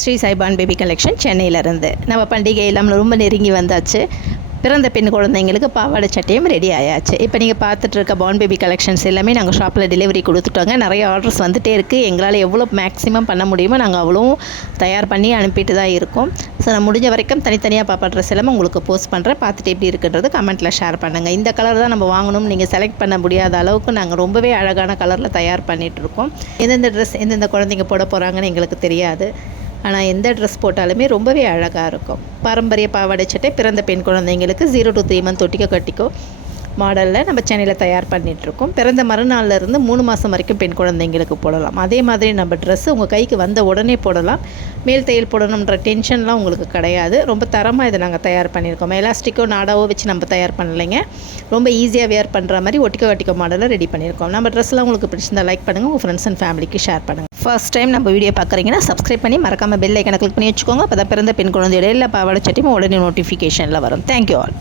Sri சாய்பான் baby collection சென்னையிலேருந்து. நம்ம பண்டிகை எல்லாம் ரொம்ப நெருங்கி வந்தாச்சு. பிறந்த பெண் குழந்தைங்களுக்கு பாவாடை சட்டையும் ரெடி ஆயாச்சு. இப்போ நீங்கள் பார்த்துட்டு இருக்க பான் பேபி கலெக்ஷன்ஸ் எல்லாமே நாங்கள் ஷாப்பில் டெலிவரி கொடுத்துட்டோங்க. நிறைய ஆர்டர்ஸ் வந்துகிட்டே இருக்குது எங்களால் எவ்வளோ மேக்ஸிமம் பண்ண முடியுமோ நாங்கள் அவ்வளோவும் தயார் பண்ணி அனுப்பிட்டு தான் இருக்கோம். ஸோ நான் முடிஞ்ச வரைக்கும் தனித்தனியாக பாப்பா ட்ரெஸ் எல்லாமே உங்களுக்கு போஸ்ட் பண்ணுறேன் பார்த்துட்டு எப்படி இருக்குன்றது கமெண்ட்டில் ஷேர் பண்ணுங்கள் இந்த கலர் தான் நம்ம வாங்கணும் நீங்கள் செலக்ட் பண்ண முடியாத அளவுக்கு நாங்கள் ரொம்பவே அழகான கலரில் தயார் பண்ணிகிட்ருக்கோம் எந்தெந்த ட்ரெஸ் எந்தெந்த குழந்தைங்க போட போகிறாங்கன்னு எங்களுக்கு தெரியாது. ஆனால் எந்த ட்ரெஸ் போட்டாலுமே ரொம்பவே அழகாக இருக்கும். பாரம்பரிய பாவாடை சட்டை பிறந்த பெண் குழந்தைங்களுக்கு ஜீரோ டு த்ரீ மந்த் தொட்டிக்கோ கட்டிக்கோ. மாடலில் நம்ம சென்னையில் தயார் பண்ணிகிட்ருக்கோம் பிறந்த மறுநாள்ல இருந்து மூணு மாதம் வரைக்கும் பெண் குழந்தைங்களுக்கு போடலாம். அதே மாதிரி நம்ம ட்ரெஸ்ஸு உங்கள் கைக்கு வந்த உடனே போடலாம். மேல் தையல் போடணுன்ற டென்ஷன்லாம் உங்களுக்கு கிடையாது. ரொம்ப தரமாக இதை நாங்கள் தயார் பண்ணியிருக்கோம். எலாஸ்டிக்கோ நாடாவோ வச்சு நம்ம தயார் பண்ணலைங்க. ரொம்ப ஈஸியாக வேர் பண்ணுற மாதிரி ஒட்டிக்கோ ஒட்டிக்கோ மாடலில் ரெடி பண்ணியிருக்கோம். நம்ம ட்ரெஸ்லாம் உங்களுக்கு பிடிச்சிருந்தா லைக் பண்ணுங்கள் உங்கள் ஃப்ரெண்ட்ஸ் அண்ட் ஃபேமிலிக்கு ஷேர் பண்ணுங்கள் ஃபர்ஸ்ட் டைம் நம்ம வீடியோ பார்க்குறீங்கன்னா சப்ஸ்கிரைப் பண்ணி மறக்காமல் பெல் ஐக்கனை கிளிக் பண்ணி வச்சுக்கோங்க. அப்போ தான் பிறந்த பெண் குழந்தையோட எல்லா பாவாடை சட்டியும் உடனே நோட்டிஃபிகேஷனில் வரும். Thank you all